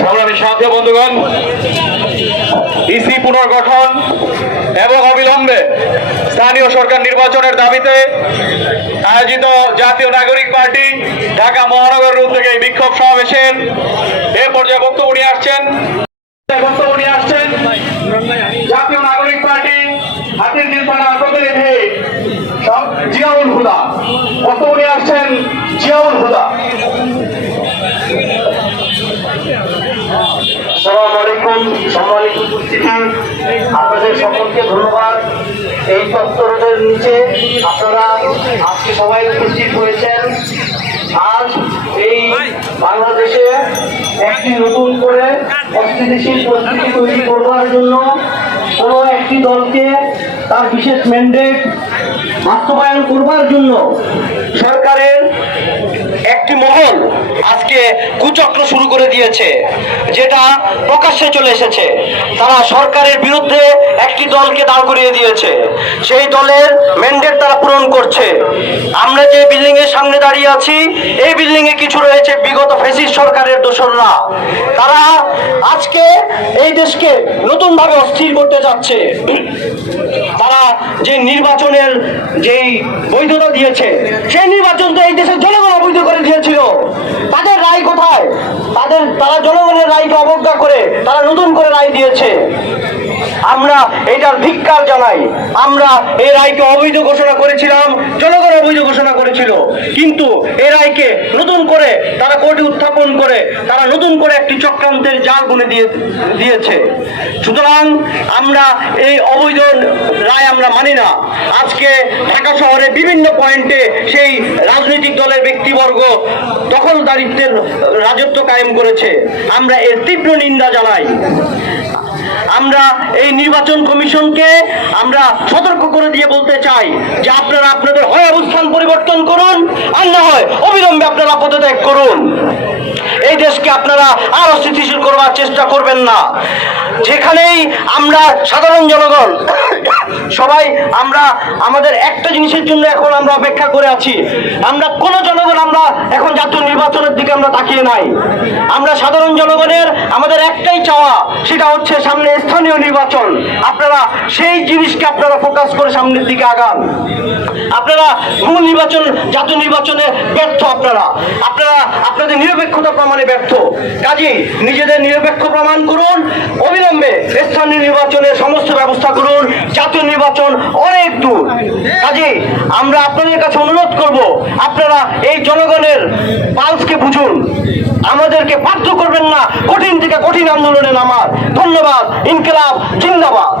সংগ্রামী সাথী বন্ধুগণ, ইসি পুনর্গঠন এবং অবিলম্বে স্থানীয় সরকার নির্বাচনের দাবিতে আয়োজিত জাতীয় নাগরিক পার্টি ঢাকা মহানগর রোড থেকে বিক্ষোভ সমাবেশের এ পর্যায়ে বক্তব্য আসছেন। বক্তব্য নিয়ে আসছেন জাতীয় নাগরিক পার্টি হাতির নির্মাণার প্রতিনিধি সম্মানিত উপস্থিতি। আপনাদের সকলকে ধন্যবাদ। এই তত্ত্বরের নিচে আপনারা আজকে সবাই উপস্থিত হয়েছেন। আজ এই বাংলাদেশে একটি নতুন করে অস্থিতিশীল পরিস্থিতি তৈরি করবার জন্য কোনো একটি দলকে তার বিশেষ ম্যান্ডেট বাস্তবায়ন করবার জন্য সরকারের একটি মহল আজকে কুচক্র শুরু করে দিয়েছে, যেটা প্রকাশ্যে চলে এসেছে। তারা সরকারের বিরুদ্ধে একটি দলকে দাঁড় করিয়ে দিয়েছে। সেই দলের ম্যান্ডেট তারা পূরণ করছে। আমরা যে বিল্ডিং এর সামনে দাঁড়িয়ে আছি, এই বিল্ডিং এ কিছু রয়েছে বিগত ফেসিস সরকারের দোসররা। তারা আজকে এই দেশকে নতুন ভাবে অস্থির করতে যাচ্ছে। তারা যে নির্বাচনের যেই বৈধতা দিয়েছে, সেই নির্বাচন তো এই দেশের জনগণ অবৈধ করে তারা জনগণের রায়কে অবজ্ঞা করে, তারা নতুন করে রায় দিয়েছে। আমরা এটার ধিক্কার জানাই। আমরা এই রায়কে অবৈধ ঘোষণা করেছিলাম, জনগণ অবৈধ ঘোষণা করেছিল। কিন্তু এই রায়কে নতুন করে তারা কোর্টে উত্থাপন করে, তারা নতুন করে একটি চক্রান্তের জাল বুনে দিয়ে, দিয়েছে। সুতরাং আমরা এই অবৈধ রায় আমরা মানি না। আজকে ঢাকা শহরে বিভিন্ন পয়েন্টে সেই রাজনৈতিক দলের ব্যক্তিবর্গ দখলদারিত্বের রাজত্ব কায়েম করেছে। আমরা এর তীব্র নিন্দা জানাই। আমরা এই নির্বাচন কমিশনকে আমরা সতর্ক করে দিয়ে বলতে চাই যে আপনারা আপনাদের হয় অবস্থান পরিবর্তন করুন, আর না হয় অবিলম্বে আপনারা পদত্যাগ করুন। দেশকে আপনারা আরও স্থিতিশীল করবার চেষ্টা করবেন না। যেখানেই আমরা সাধারণ জনগণ, সবাই আমরা, আমাদের একটা জিনিসের জন্য এখন আমরা অপেক্ষা করে আছি। আমরা কোন জনগণ আমরা এখন জাতীয় নির্বাচনের দিকে আমরা তাকিয়ে নাই। আমরা সাধারণ জনগণের আমাদের একটাই চাওয়া, সেটা হচ্ছে সামনে স্থানীয় নির্বাচন। আপনারা সেই জিনিসকে আপনারা ফোকাস করে সামনের দিকে আগান। আপনারা মূল নির্বাচন, জাতীয় নির্বাচনে ব্যর্থ আপনারা। আপনারা আপনাদের নিরপেক্ষতা প্রমাণে ব্যর্থ। কাজেই নিজেদের নিরপেক্ষ প্রমাণ করুন, অবিলম্বে স্থানীয় নির্বাচনের সমস্ত ব্যবস্থা করুন, জাতীয় নির্বাচন অনেক দূর। কাজেই আমরা আপনাদের কাছে অনুরোধ করব, আপনারা এই জনগণের পালসকে বুঝুন। আমাদেরকে বাধ্য করবেন না কঠিন থেকে কঠিন আন্দোলনে নামার। ধন্যবাদ, ইনকিলাব, জিন্দাবাদ।